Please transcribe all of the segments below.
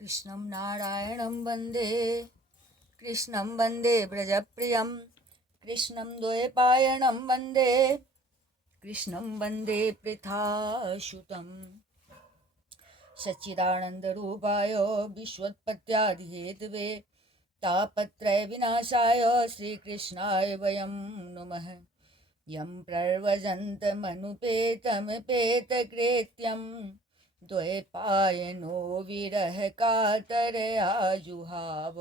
कृष्णं नारायणं वन्दे कृष्णं वन्दे व्रजप्रियं कृष्णं द्वैपायनं वन्दे कृष्णं वन्दे पृथासुतं सच्चिदानन्दरूपाय विश्वोत्पत्त्यादिहेतवे तापत्रयविनाशाय श्रीकृष्णाय वयं नुमः। यं प्रव्रजन्तमनुपेतमपेतकृत्यं द्वैपायनो विरहकातरया जुहाव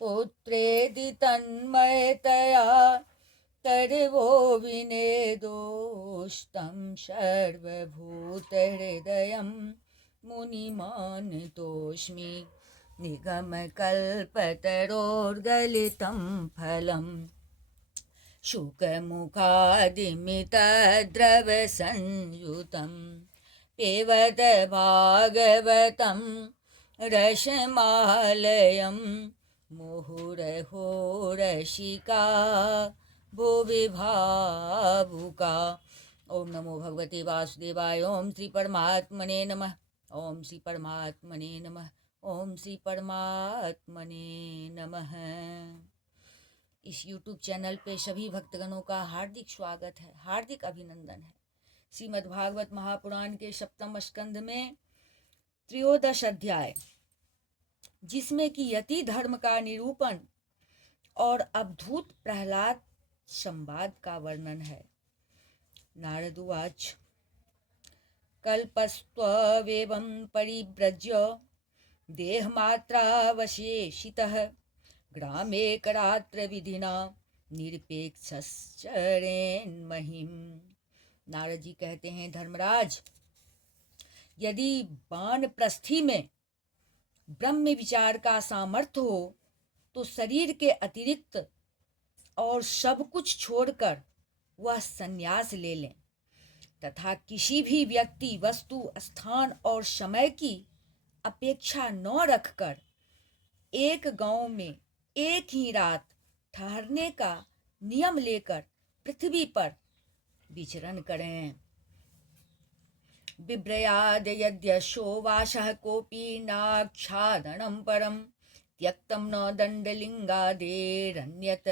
पुत्रेदि तन्मयतया तर्वो विनेदोस्तं सर्वभूतहृदयं मुनिमानतोऽस्मि निगमकल्पतरोर्गलितं फलम् शुकमुखादिमितद्रवसंयुतं पिबत भागवतं रसमालयं मुहुरहो रसिका भुवि भावुका। ओम नमो भगवते वासुदेवाय। ओम श्री परमात्मने नमः। ओम श्री परमात्मने नमः। ओम श्री परमात्मने नमः। इस YouTube चैनल पे सभी भक्तगणों का हार्दिक स्वागत है, हार्दिक अभिनंदन है। श्रीमद् भागवत महापुराण के सप्तम स्कंध में त्रयोदश अध्याय, जिसमें कि यति धर्म का निरूपण और अवधूत प्रहलाद संवाद का वर्णन है। नारद उवाच कल्पस्त्वेवं परिव्रज्य देहमात्रावशेषितः ग्रामे करात्र विधिना निरपेक्षश्चरेन् महिम। नारद जी कहते हैं, धर्मराज, यदि वानप्रस्थी में ब्रह्म विचार का सामर्थ्य हो तो शरीर के अतिरिक्त और सब कुछ छोड़कर वह संन्यास ले लें तथा किसी भी व्यक्ति, वस्तु, स्थान और समय की अपेक्षा न रखकर एक गांव में एक ही रात ठहरने का नियम लेकर पृथ्वी पर विचरण करें। बिभ्रयाद यद्यशो वासः कोपि नाच्छादनं परं त्यक्तं न दण्डलिंगादेरन्यत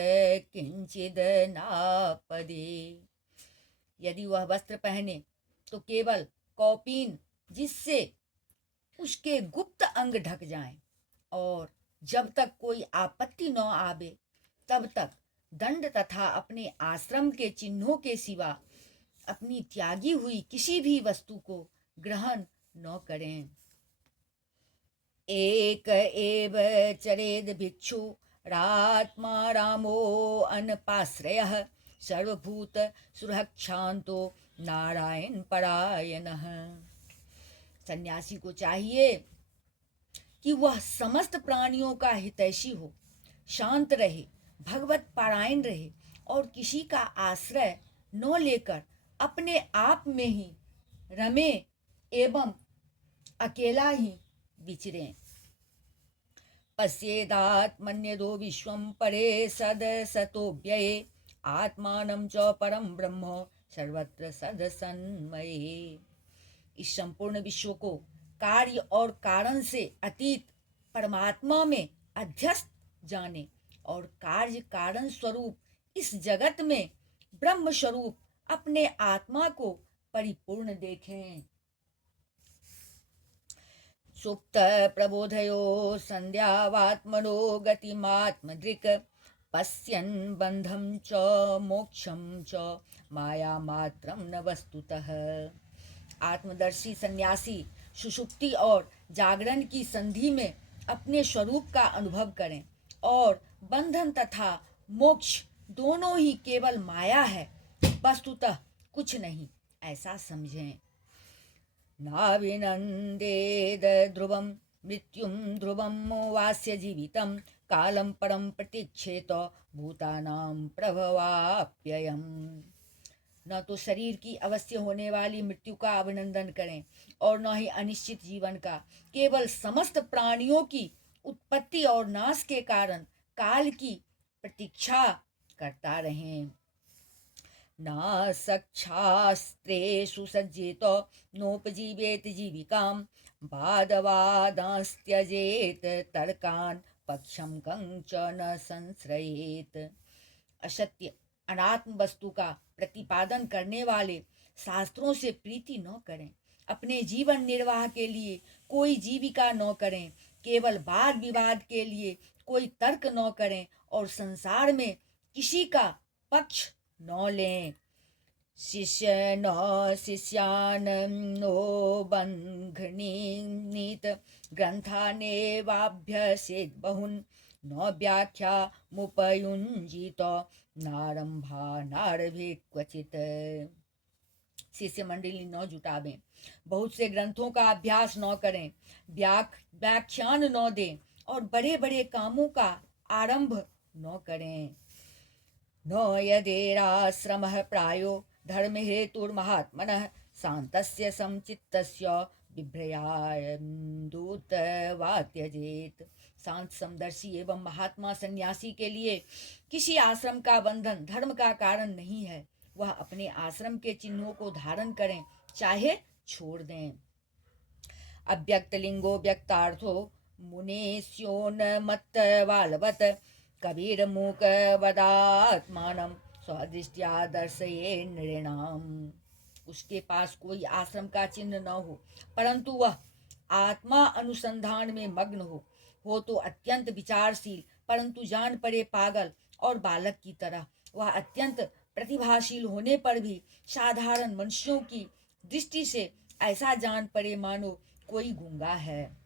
किंचिद नापदे। यदि वह वस्त्र पहने तो केवल कौपीन, जिससे उसके गुप्त अंग ढक जाएं, और जब तक कोई आपत्ति न आवे तब तक दंड तथा अपने आश्रम के चिन्हों के सिवा अपनी त्यागी हुई किसी भी वस्तु को ग्रहण न करें। एक एव चरेद भिक्षु रात्मा रामो अनपाश्रयः सर्वभूत सुरक्षांतो नारायण परायणः। सन्यासी को चाहिए कि वह समस्त प्राणियों का हितैषी हो, शांत रहे, भगवत पारायण रहे और किसी का आश्रय न लेकर अपने आप में ही रमे एवं अकेला ही विचरे। पश्येदात्मन्यदो विश्वं परे सदसतो व्यये आत्मानं च परम ब्रह्म सर्वत्र सदसन्मये। इस संपूर्ण विश्व को कार्य और कारण से अतीत परमात्मा में अध्यस्त जाने और कार्य कारण स्वरूप इस जगत में ब्रह्म स्वरूप अपने आत्मा को परिपूर्ण देखें। सुप्त प्रबोधयो संध्यावात्मनो गतिमात्मदृक् पश्यन् बंधं च मोक्षं च माया मात्रं न वस्तुतः। आत्मदर्शी सन्यासी सुषुप्ति और जागरण की संधि में अपने स्वरूप का अनुभव करें और बंधन तथा मोक्ष दोनों ही केवल माया है, वस्तुतः कुछ नहीं, ऐसा समझें। नाभिनंदेद ध्रुवं मृत्युं ध्रुवं वास्य जीवितं कालं परं प्रतीक्षेत भूतानां प्रभवाप्ययम्। न तो शरीर की अवश्य होने वाली मृत्यु का अभिनंदन करें और न ही अनिश्चित जीवन का, केवल समस्त प्राणियों की उत्पत्ति और नाश के कारण काल की प्रतीक्षा करता रहें। नासक्षास्त्रेषु सज्जेत नोपजीवेत जीविकाम् वादवादांस्त्यजेत तर्कान् पक्षम कंचन संश्रयेत। असत्य अनात्म वस्तु का प्रतिपादन करने वाले शास्त्रों से प्रीति न करें, अपने जीवन निर्वाह के लिए कोई जीविका न करें, केवल वाद विवाद के लिए कोई तर्क न करें और संसार में किसी का पक्ष न लें। शिष्य न शिष्यान नो बन्घनीत ग्रंथानेवाभ्यसेत बहुन न व्याख्या मुपयुंजित नारंभा नारभे क्वचित। शिष्य मंडली न जुटावें, बहुत से ग्रंथों का अभ्यास न करें, व्याख्यान न दें और बड़े बड़े कामों का आरंभ न करें। न यदेराश्रमः प्रायो धर्म हेतुर्महात्मनः शान्तस्य समचित्तस्य बिभ्रयान्दूतवा त्यजेत। शांत समदर्शी एवं महात्मा सन्यासी के लिए किसी आश्रम का बंधन धर्म का कारण नहीं है। वह अपने आश्रम के चिन्हों को धारण करें, चाहे छोड़ दें। अव्यक्त लिंगो व्यक्तार्थो मुनेस्योन्मत्तवालवत् कबीर मूक वदात्मानं स्वदृष्टिया दर्शये नृणाम्। उसके पास कोई आश्रम का चिन्ह न हो, परंतु वह आत्मा अनुसंधान में मग्न हो तो अत्यंत विचारशील, परंतु जान पड़े पागल और बालक की तरह। वह अत्यंत प्रतिभाशील होने पर भी साधारण मनुष्यों की दृष्टि से ऐसा जान पड़े मानो कोई गूंगा है।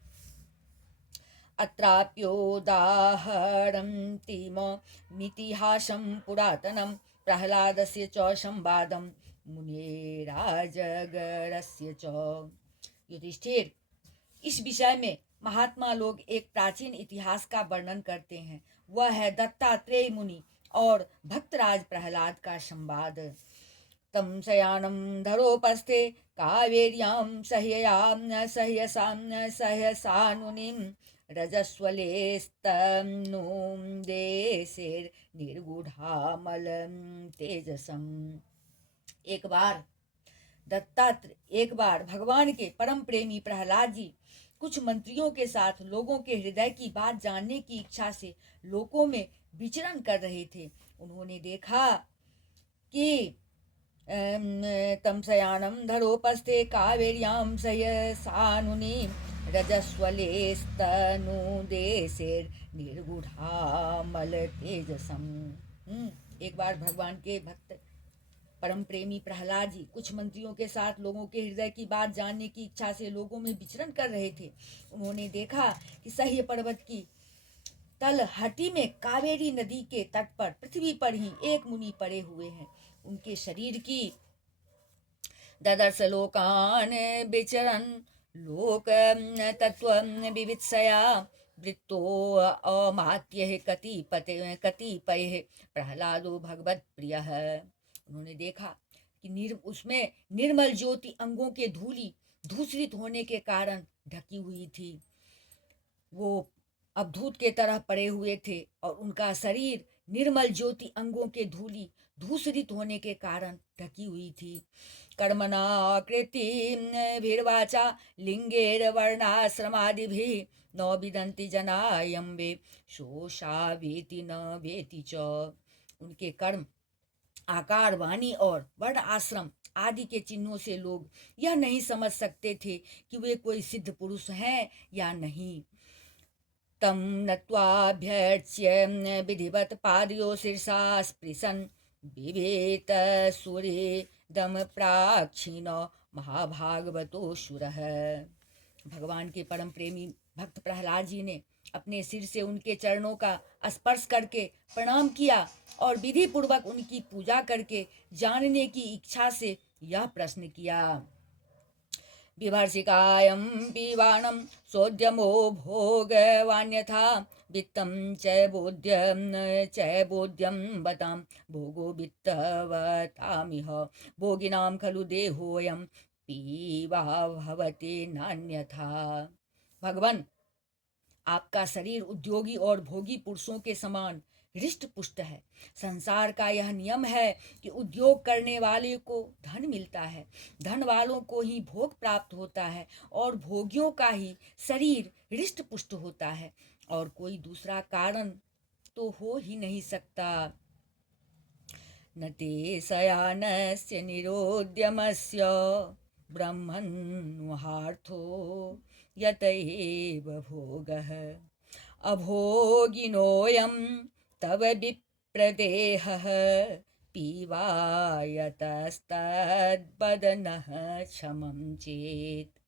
अत्राप्योदाहरन्तीमितिहासं पुरातनं प्रह्लादस्य च संवादं मुनेराजगरस्य च। युधिष्ठिर, इस विषय में महात्मा लोग एक प्राचीन इतिहास का वर्णन करते हैं। वह है दत्तात्रेय मुनि और भक्तराज प्रहलाद का संवाद। तम शयानं धरोपस्थे कावेर्यां सह्ययां सहसानुनिं रजस्वलेस्तनुं देशेर्निर्गूढामलं तेजसम्। एक बार भगवान के परम प्रेमी प्रहलाद जी कुछ मंत्रियों के साथ लोगों के हृदय की बात जानने की इच्छा से लोकों में विचरण कर रहे थे। उन्होंने देखा कि तम शयानं धरोपस्थे कावेर्यां सहसानुनि रजस्वलेस्तनुदेशेर्निर्गूढामल तेजसम्। एक बार भगवान के भक्त परम प्रेमी प्रहलाद जी कुछ मंत्रियों के साथ लोगों के हृदय की बात जानने की इच्छा से लोगों में विचरण कर रहे थे। उन्होंने देखा कि सह्य पर्वत की तलहटी में कावेरी नदी के तट पर पृथ्वी पर ही एक मुनि पड़े हुए हैं। उनके शरीर की ददर्श लोकान विचरन लोक तत्व विवित्सया वृत्तो अमात्य कतिपय प्रहलादो भगवत प्रिय। उन्होंने देखा कि उसमें निर्मल ज्योति अंगों के धूसरित होने के कारण ढकी हुई थी। वो अवधूत के तरह पड़े हुए थे और उनका शरीर निर्मल ज्योति अंगों के धूसरित होने के कारण ढकी हुई थी। कर्मणाकृतिभिर्वाचा लिंगेर्वर्णाश्रमादिभिः न विदन्ति जनायं वे शोषा वेति न वेति च। उनके कर्म, आकार, वाणी और वर्ण आश्रम आदि के चिन्हों से लोग यह नहीं समझ सकते थे कि वे कोई सिद्ध पुरुष हैं या नहीं। तम नत्वाभ्यर्च्य विधिवत पादयो शीर्षा स्पृशन बिभेत सूर्यदम प्राक्षीण महाभागवतो शुरः। भगवान के परम प्रेमी भक्त प्रहलाद जी ने अपने सिर से उनके चरणों का स्पर्श करके प्रणाम किया और विधि पूर्वक उनकी पूजा करके जानने की इच्छा से यह प्रश्न किया। विभर्षिकायं पीवाणं सोद्यमो भोगवान्यथा वित्तं च बोध्यं बतां भोगो वित्तवतामिह भोगिनां खलु देहोऽयं पीवा भवते नान्यथा। भगवान, आपका शरीर उद्योगी और भोगी पुरुषों के समान हृष्ट पुष्ट है। संसार का यह नियम है कि उद्योग करने वाले को धन मिलता है, धन वालों को ही भोग प्राप्त होता है और भोगियों का ही शरीर हृष्ट पुष्ट होता है, और कोई दूसरा कारण तो हो ही नहीं सकता। न ते शयानस्य निरोद्यमस्य ब्रह्मन्वहार्थो यत एव भोगः अभोगिनोऽयं तव विप्रदेहः पीवायतस्तद्वदनः क्षमं चेत्।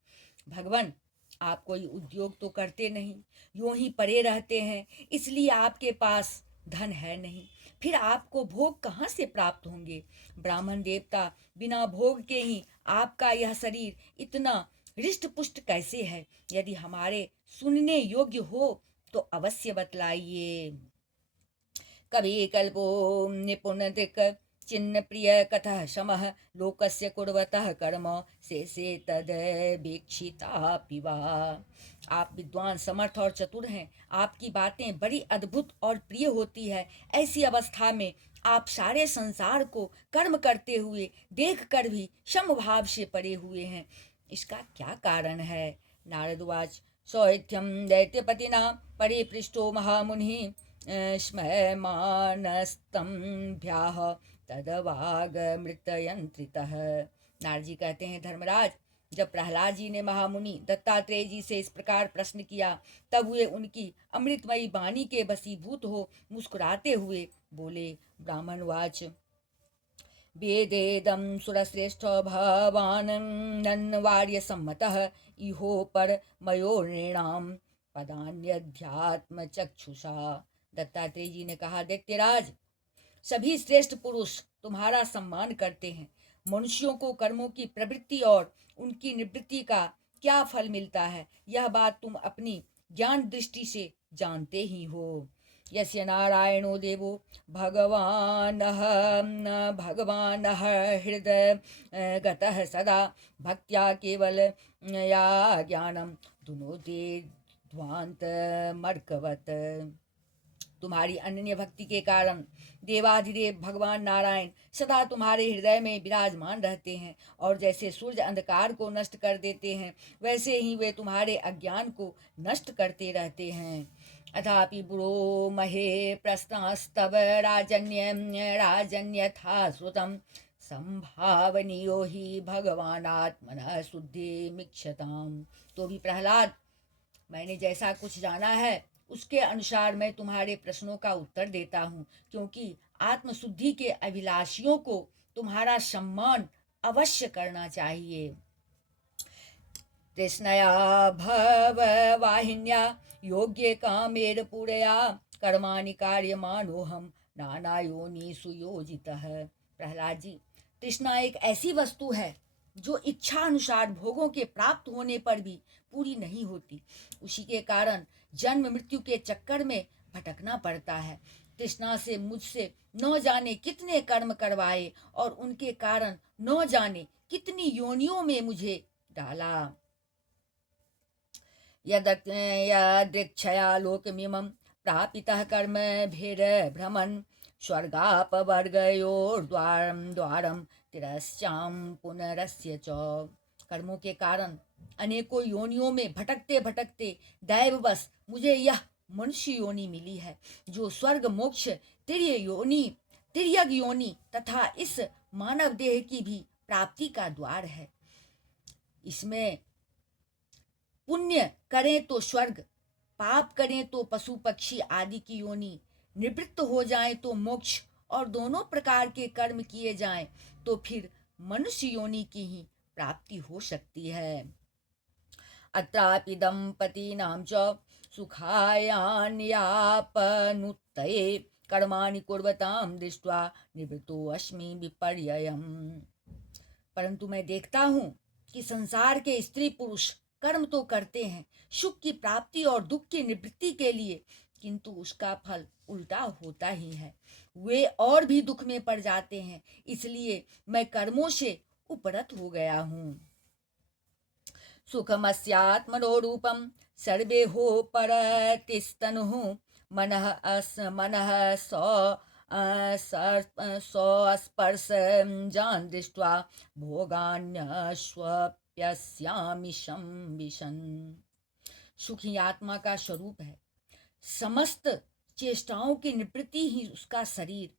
भगवान, आप कोई उद्योग तो करते नहीं, यूं ही पड़े रहते हैं, इसलिए आपके पास धन है नहीं, फिर आपको भोग कहाँ से प्राप्त होंगे? ब्राह्मण देवता, बिना भोग के ही आपका यह शरीर इतना हृष्ट पुष्ट कैसे है? यदि हमारे सुनने योग्य हो तो अवश्य बतलाइए। कवि कल्पो निपुणदृक् चिन्ह प्रिय कथः शमः लोकस्य कुर्वतः कर्म से तदवीक्षिता पिवा। आप विद्वान, समर्थ और चतुर हैं, आपकी बातें बड़ी अद्भुत और प्रिय होती है। ऐसी अवस्था में आप सारे संसार को कर्म करते हुए देख कर भी समभाव से पड़े हुए हैं, इसका क्या कारण है? नारदवाच सौत्यम दैत्यपतिना परिपृष्टो महामुनि स्मयमानस्तं भ्याह तदवागमृतयंत्रितः। नारद जी कहते हैं, धर्मराज, जब प्रहलाद जी ने महामुनि दत्तात्रेय जी से इस प्रकार प्रश्न किया, तब वे उनकी अमृतमयी वाणी के वशीभूत हो मुस्कुराते हुए बोले। ब्राह्मणवाच वेदेदं सुरश्रेष्ठ भवान् नन्वार्य सम्मतः इहो पर मयोर्णाम पदान्यध्यात्म चक्षुषा। दत्तात्रेय जी ने कहा, दैत्यराज, सभी श्रेष्ठ पुरुष तुम्हारा सम्मान करते हैं। मनुष्यों को कर्मों की प्रवृत्ति और उनकी निवृत्ति का क्या फल मिलता है, यह बात तुम अपनी ज्ञान दृष्टि से जानते ही हो। यस्य नारायणो देवो भगवानः हृदय गतः सदा भक्त्या केवल या ज्ञानम दुनोते ध्वांत मर्कवत। तुम्हारी अनन्य भक्ति के कारण देवाधिदेव भगवान नारायण सदा तुम्हारे हृदय में विराजमान रहते हैं, और जैसे सूर्य अंधकार को नष्ट कर देते हैं, वैसे ही वे तुम्हारे अज्ञान को नष्ट करते रहते हैं। अथापि बुरो महे प्रश्नस्तव राजन्यथा श्रुतम संभावनीयो ही भगवानात्मनः शुद्धिमिक्षताम्। तो भी प्रहलाद, मैंने जैसा कुछ जाना है उसके अनुसार मैं तुम्हारे प्रश्नों का उत्तर देता हूँ, क्योंकि आत्मशुद्धि के अभिलाषियों को तुम्हारा सम्मान अवश्य करना चाहिए। तृष्णया भववाहिन्या योग्य कामेर पुरया कर्माणि कार्यमानोहम नाना योनिषु योजितः। प्रहलाद जी, तृष्णा एक ऐसी वस्तु है जो इच्छा अनुसार भोगों के प्राप्त होने पर भी पूरी नहीं होती। उसी के कारण जन्म मृत्यु के चक्कर में भटकना पड़ता है। तृष्णा से मुझसे न जाने कितने कर्म करवाए और उनके कारण न जाने कितनी योनियों में मुझे डाला। यदृक्षया लोकमिमं प्रापितः कर्मभिर्भ्रमन् स्वर्गापवर्गयोर्द्वारं तिरस्यां पुनरस्य च। कर्मों के कारण अनेकों योनियों में भटकते भटकते दैववश मुझे यह मनुष्य योनि मिली है, जो स्वर्ग मोक्ष तिर्यग योनि तथा इस मानव देह की भी प्राप्ति का द्वार है। इसमें पुण्य करें तो स्वर्ग, पाप करें तो पशु पक्षी आदि की योनि, निवृत्त हो जाएं तो मोक्ष, और दोनों प्रकार के कर्म किए जाएं तो फिर मनुष्य योनि की ही प्राप्ति हो सकती है। अत्रापि दंपतीनां च सुखायान्यापनुत्तये कर्माणि कुर्वतां दृष्ट्वा निवृत्तो अस्मि विपर्ययम्। परंतु मैं देखता हूँ कि संसार के स्त्री पुरुष कर्म तो करते हैं सुख की प्राप्ति और दुख की निवृत्ति के लिए, किंतु उसका फल उल्टा होता ही है। वे और भी दुख में पड़ जाते हैं, इसलिए मैं कर्मों से उपरत हो गया हूँ। सुखमस्यात्मनो रूपम सर्वे हो परतिस्तनुः मनः सौ स्पर्श जान दृष्ट्वा भोगान्यश्वप्यस्यामिशं विशन। सुख ही आत्मा का स्वरूप है। समस्त चेष्टाओं की निवृत्ति ही उसका शरीर,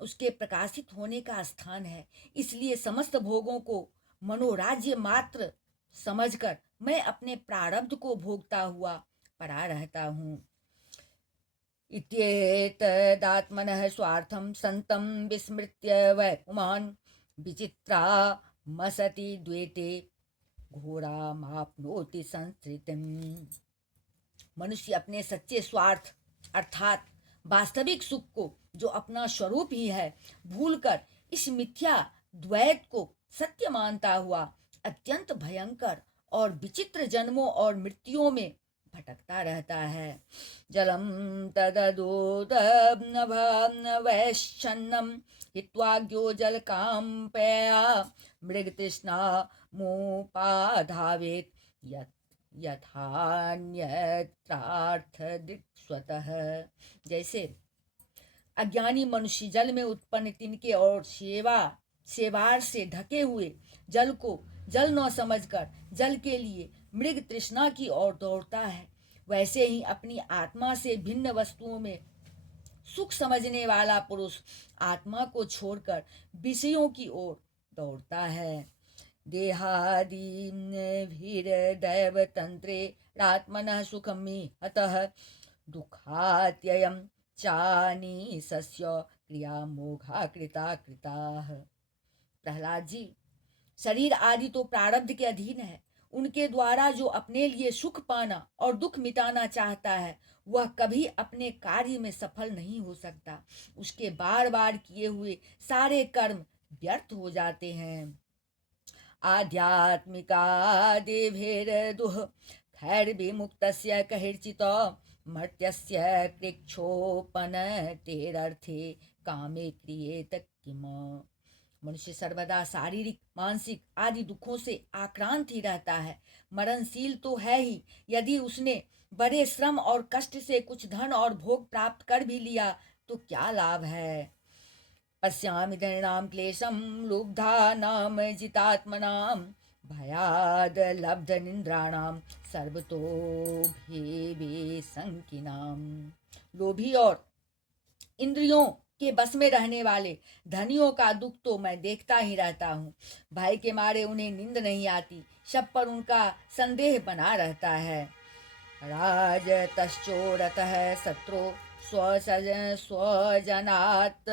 उसके प्रकाशित होने का स्थान है। इसलिए समस्त भोगों को मनोराज्य मात्र समझकर मैं अपने प्रारब्ध को भोगता हुआ पड़ा रहता हूँ। इत्येतदात्मनः स्वार्थं संतं विस्मृत्य वै पुमान् विचित्रा मसति द्वैते घोरामाप्नोति संस्कृतिम्। मनुष्य अपने सच्चे स्वार्थ अर्थात वास्तविक सुख को, जो अपना स्वरूप ही है, भूलकर इस मिथ्या द्वैत को सत्य मानता हुआ अत्यंत भयंकर और विचित्र जन्मों और मृत्युओं में भटकता रहता है। जलम तददोदभवैश्चन्नम हित्वाज्ञो जल काम्पया मृगतृष्णा मुपाधावेत यथान्यत्रार्थदृक्स्वतः। जैसे अज्ञानी मनुष्य जल में उत्पन्न तिनके और शेवार से ढके हुए जल को जल न समझकर जल के लिए मृग तृष्णा की ओर दौड़ता है, वैसे ही अपनी आत्मा से भिन्न वस्तुओं में सुख समझने वाला पुरुष आत्मा को छोड़कर विषयों की ओर दौड़ता है। देहादिभिर्दैवतन्त्रे आत्मनः सुखमि अतः दुःखात्ययं चानीसस्य क्रिया मोघा कृता कृताः। प्रहलाद जी, शरीर आदि तो प्रारब्ध के अधीन है। उनके द्वारा जो अपने लिए सुख पाना और दुख मिटाना चाहता है, वह कभी अपने कार्य में सफल नहीं हो सकता। उसके बार बार किए हुए सारे कर्म व्यर्थ हो जाते हैं। आध्यात्मिकादिभिर्दुः खैर्विमुक्तस्य कहिर्चित् मर्त्यस्य कृच्छोपनतेरर्थे कामे क्रियेत किम। मनुष्य सर्वदा शारीरिक, मानसिक आदि दुखों से आक्रांत ही रहता है। मरणशील तो है ही। यदि उसने बड़े श्रम और कष्ट से कुछ धन और भोग प्राप्त कर भी लिया तो क्या लाभ है। पश्यामि धनिनां क्लेशं लुब्धानां जितात्मनां भयाद लब्धनिन्द्राणां सर्वतो भेवेशंकिनां। लोभी और इंद्रियों के बस में रहने वाले धनियों का दुख तो मैं देखता ही रहता हूँ। भय के मारे उन्हें नींद नहीं आती, सब पर उनका संदेह बना रहता है। राजतश्चोरतः शत्रु स्वजनात्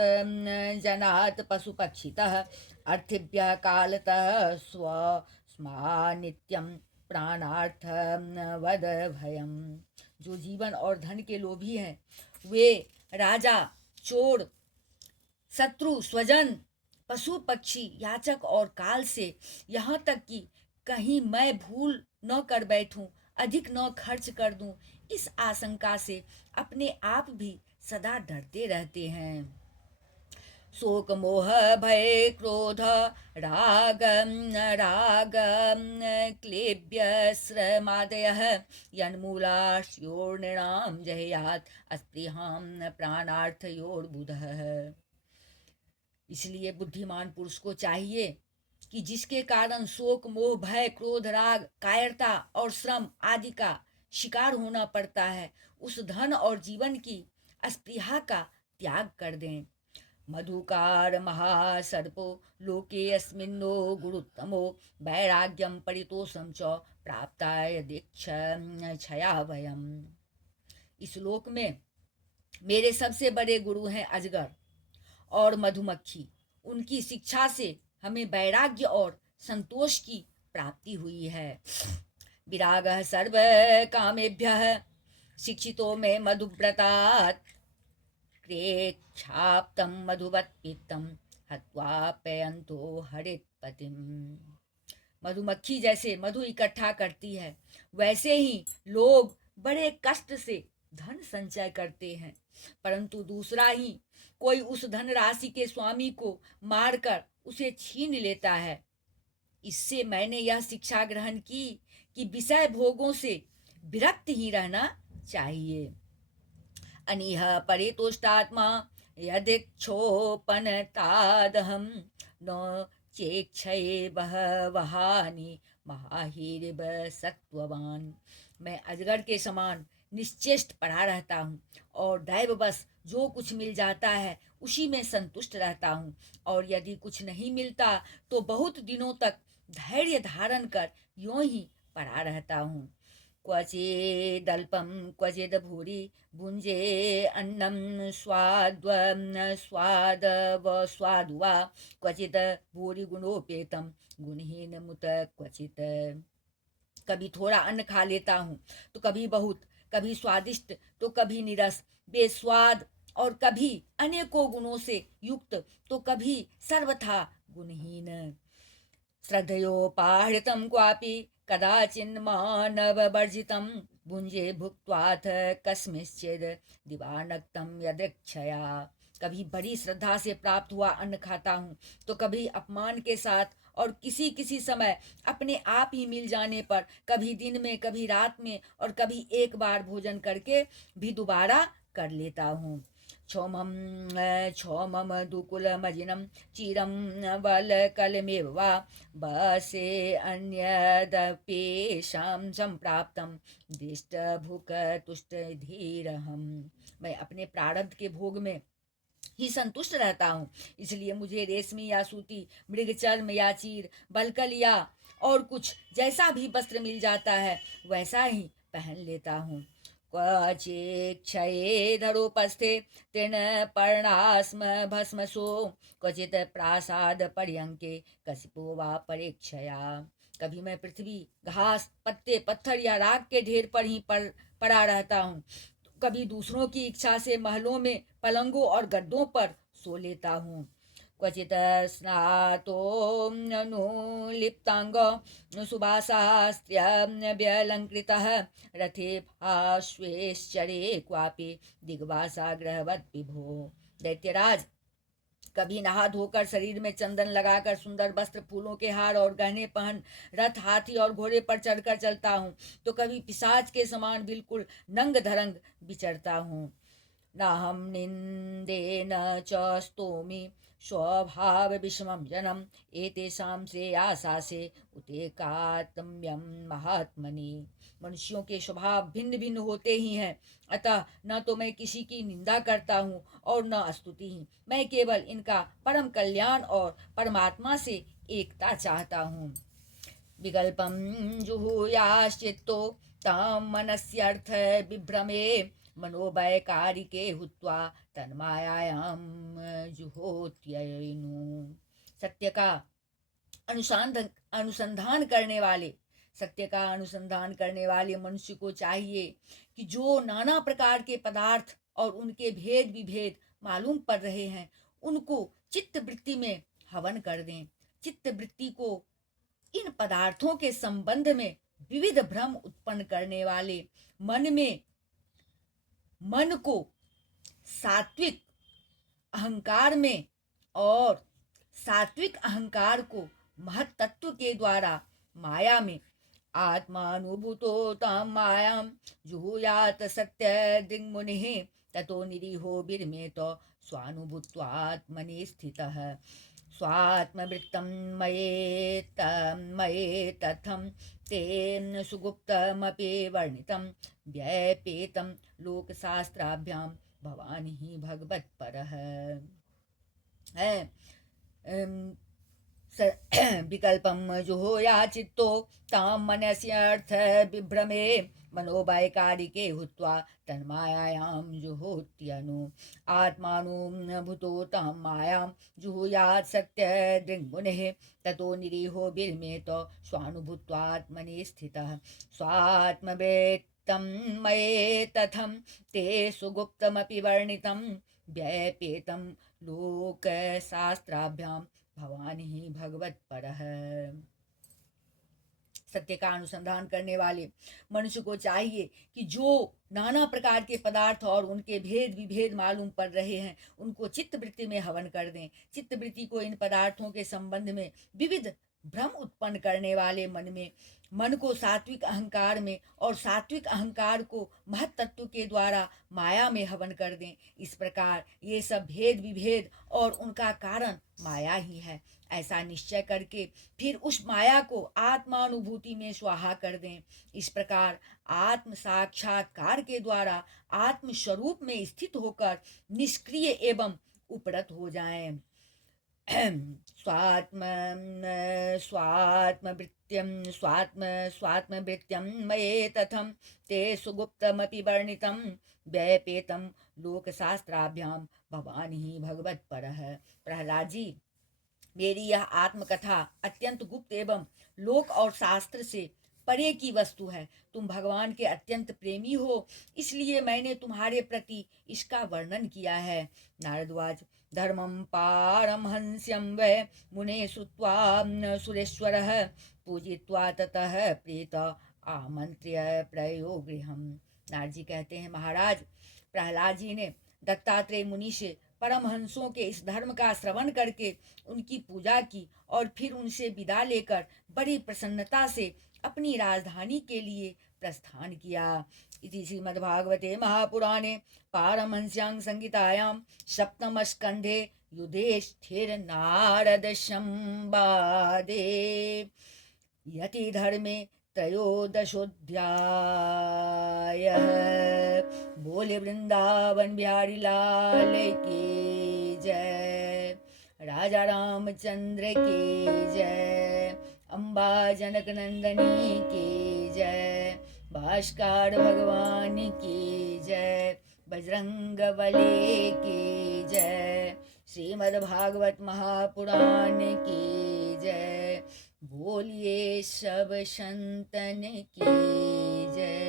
पशुपक्षितः अर्थिभ्यः कालतः स्वस्मा नित्यं प्राणार्थं वद भयम्। जो जीवन और धन के लोभी हैं, वे राजा, चोर, शत्रु, स्वजन, पशु पक्षी, याचक और काल से, यहाँ तक कि कहीं मैं भूल न कर बैठूं, अधिक न खर्च कर दूं, इस आशंका से अपने आप भी सदा डरते रहते हैं। शोक मोह भय क्रोध राग क्लेब्य श्रमादयः यन्मूलाश्योर्नृणां जहेयात् अस्पृहां प्राणार्थयोर्बुधः। इसलिए बुद्धिमान पुरुष को चाहिए कि जिसके कारण शोक मोह भय क्रोध राग कायरता और श्रम आदि का शिकार होना पड़ता है, उस धन और जीवन की अस्पृहा का त्याग कर दें। मधुकार महासर्पो लोके अस्मिन्नो गुरुत्तमो वैराग्यम परितोषम च प्राप्ताय दीक्षया वयम। इस लोक में मेरे सबसे बड़े गुरु हैं अजगर और मधुमक्खी। उनकी शिक्षा से हमें वैराग्य और संतोष की प्राप्ति हुई है। विरागः सर्व कामेभ्यः शिक्षितो में मधुव्रतात् क्रेच्छाप्तं मधुवत् पित्तं हत्वा पयन्तो हरित्पतिम्। मधुमक्खी जैसे मधु इकट्ठा करती है, वैसे ही लोग बड़े कष्ट से धन संचय करते हैं, परंतु दूसरा ही कोई उस धन राशि के स्वामी को मारकर उसे छीन लेता है। इससे मैंने यह शिक्षा ग्रहण की कि विषय भोगों से विरक्त ही रहना चाहिए। अनिह परितुष्टात्मा यदिक्षोपनतादहं न चेक्षये बहवहानि महाहीरिव सत्ववान। मैं अजगर के समान निश्चेष्ट पड़ा रहता हूँ और दैववश जो कुछ मिल जाता है उसी में संतुष्ट रहता हूँ, और यदि कुछ नहीं मिलता तो बहुत दिनों तक धैर्य धारण कर यूं ही पड़ा रहता हूँ। क्वचिदल्पं क्वचिद् भूरि भुञ्जे अन्नं स्वादु वा क्वचित् भूरि गुणोपेतं गुणहीनमुत क्वचित्। कभी थोड़ा अन्न खा लेता हूँ तो कभी बहुत, कभी स्वादिष्ट तो कभी निरस बेस्वाद, और कभी अनेकों गुणों से युक्त तो कभी सर्वथा गुणहीन। श्रद्धयोपाहृतं क्वापि कदाचिन्मानववर्जितं भुञ्जे भुक्त्वाथ कस्मिंश्चिद् दिवानक्तं यदृच्छया। कभी बड़ी श्रद्धा से प्राप्त हुआ अन्न खाता हूँ तो कभी अपमान के साथ, और किसी किसी समय अपने आप ही मिल जाने पर, कभी दिन में कभी रात में, और कभी एक बार भोजन करके भी दोबारा कर लेता हूँ। क्षौमम दुकुलमजिनं चिरं वलकलमेव वा बसे अन्यदपेषां सम्प्राप्तं दृष्टभुक्तुष्टधीरहम्। मैं अपने प्रारब्ध के भोग में ही संतुष्ट रहता हूँ, इसलिए मुझे रेशमी या सूती, मृगचर्म या चीर, बलकल या और कुछ जैसा भी वस्त्र मिल जाता है वैसा ही पहन लेता हूँ। क्वचिक्षयेधरोपस्थे तृणपर्णास्म भस्मसो क्वचित् प्रासाद पर्यंके कसिपो वा परीक्षया। कभी मैं पृथ्वी, घास, पत्ते, पत्थर या राख के ढेर पर ही पड़ा रहता हूँ, कभी दूसरों की इच्छा से महलों में पलंगों और गद्दों पर सो लेता हूँ। क्वचित् स्नातोऽनुलिप्तांगो सुभासास्त्र्यव्यलङ्कृतः रथे भाश्वेश्चरे क्वापि दिग्वासाग्रहवत् विभो। दैत्यराज, कभी नहा धोकर शरीर में चंदन लगाकर सुंदर वस्त्र, फूलों के हार और गहने पहन रथ, हाथी और घोड़े पर चढ़कर चलता हूँ, तो कभी पिशाच के समान बिल्कुल नंग धरंग विचरता हूँ। नाहं निंदे न च स्तोमि स्वभाव विषमं जनम एतेषां श्रेयासासे उतेकात्म्यं महात्मनि। मनुष्यों के स्वभाव भिन्न भिन्न होते ही हैं, अतः न तो मैं किसी की निंदा करता हूँ और न स्तुति ही। मैं केवल इनका परम कल्याण और परमात्मा से एकता चाहता हूँ। विकल्पं जुहुयाश्चित्तो तां मनस्यर्थ विभ्रमे मनोवैकारिके हुत्वा तन्मायायां जुहोत्ययनु। सत्य का अनुसंधान करने वाले सत्य का अनुसंधान करने वाले मनुष्य को चाहिए कि जो नाना प्रकार के पदार्थ और उनके भेद विभेद मालूम पड़ रहे हैं उनको चित्त वृत्ति में हवन कर दें। चित्त वृत्ति को इन पदार्थों के संबंध में विविध भ्रम उत्पन्न करने वाले मन को सात्विक अहंकार में और सात्विक अहंकार को महत्त्व के द्वारा माया में आत्मानुभूतो तां मायां जुहुयात सत्य दिग्मुनिः ततो निरीहो विरमेत स्वानुभूत्वात्मनि स्थितः। स्वात्मवृत्तं मयेतथं तेन सुगुप्तमपि वर्णितं व्यपेतं लोकशास्त्राभ्यां भवान् हि भगवत्परः। विकल्पं जुहोया चित्तो तां मनस्यर्थ विभ्रमे मनोवैकारिके हुत्वा तन्मायायां जुहोत्यनु। आत्मानुभूतो तां मायां जुहुयात् सत्यदृङ्मुनिः ततो निरीहो विरमेत स्वानुभूत्वात्मनि स्थितः। स्वात्मवेत्तं मयेतथं ते सुगुप्तमपि वर्णितं व्यपेतं लोकशास्त्राभ्यां भवानी ही भगवत परः। सत्य का अनुसंधान करने वाले मनुष्य को चाहिए कि जो नाना प्रकार के पदार्थ और उनके भेद विभेद मालूम पड़ रहे हैं उनको चित्त वृत्ति में हवन कर दें। चित्त वृत्ति को इन पदार्थों के संबंध में विविध भ्रम उत्पन्न करने वाले मन को सात्विक अहंकार में और सात्विक अहंकार को महत तत्व के द्वारा माया में हवन कर दें। इस प्रकार ये सब भेद विभेद और उनका कारण माया ही है, ऐसा निश्चय करके फिर उस माया को आत्मानुभूति में स्वाहा कर दें। इस प्रकार आत्म साक्षात्कार के द्वारा आत्म स्वरूप में स्थित होकर निष्क्रिय एवं उपरत हो जाएं। स्वात्मवृत्त्यं मयेतथं ते सुगुप्तमपि वर्णितं व्यपेतं लोकशास्त्राभ्यां भवान् ही भगवत्परः। प्रहलाद जी, मेरी यह आत्मकथा अत्यंत गुप्त एवं लोक और शास्त्र से परे की वस्तु है। तुम भगवान के अत्यंत प्रेमी हो, इसलिए मैंने तुम्हारे प्रति इसका वर्णन किया है। नारदवाच, धर्मं पारमहंस्यं वै मुने श्रुत्वा सुरेश्वरः पूजित्वा ततः प्रीत आमंत्र्य प्रयो गृहम्। नारद जी कहते हैं, महाराज, प्रहलाद जी ने दत्तात्रेय मुनि से परमहंसों के इस धर्म का श्रवण करके उनकी पूजा की और फिर उनसे विदा लेकर बड़ी प्रसन्नता से अपनी राजधानी के लिए प्रस्थान किया। इति श्रीमद्भागवते महापुराणे पारमहंस्यां संहितायां सप्तमस्कन्धे युधिष्ठिर नारद संवादे यति धर्मे त्रयोदशोऽध्याय। बोले वृंदावन बिहारी लाल की जय, राजा रामचंद्र की जय, अम्बा जनक नंदनी की जय, भास्कर भगवान की जय, बजरंग बली की जय, श्रीमद्भागवत महापुराण की जय। बोलिए सब संतन की जय।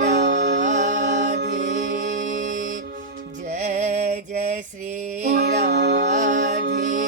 राधे, जय जय श्री राधे।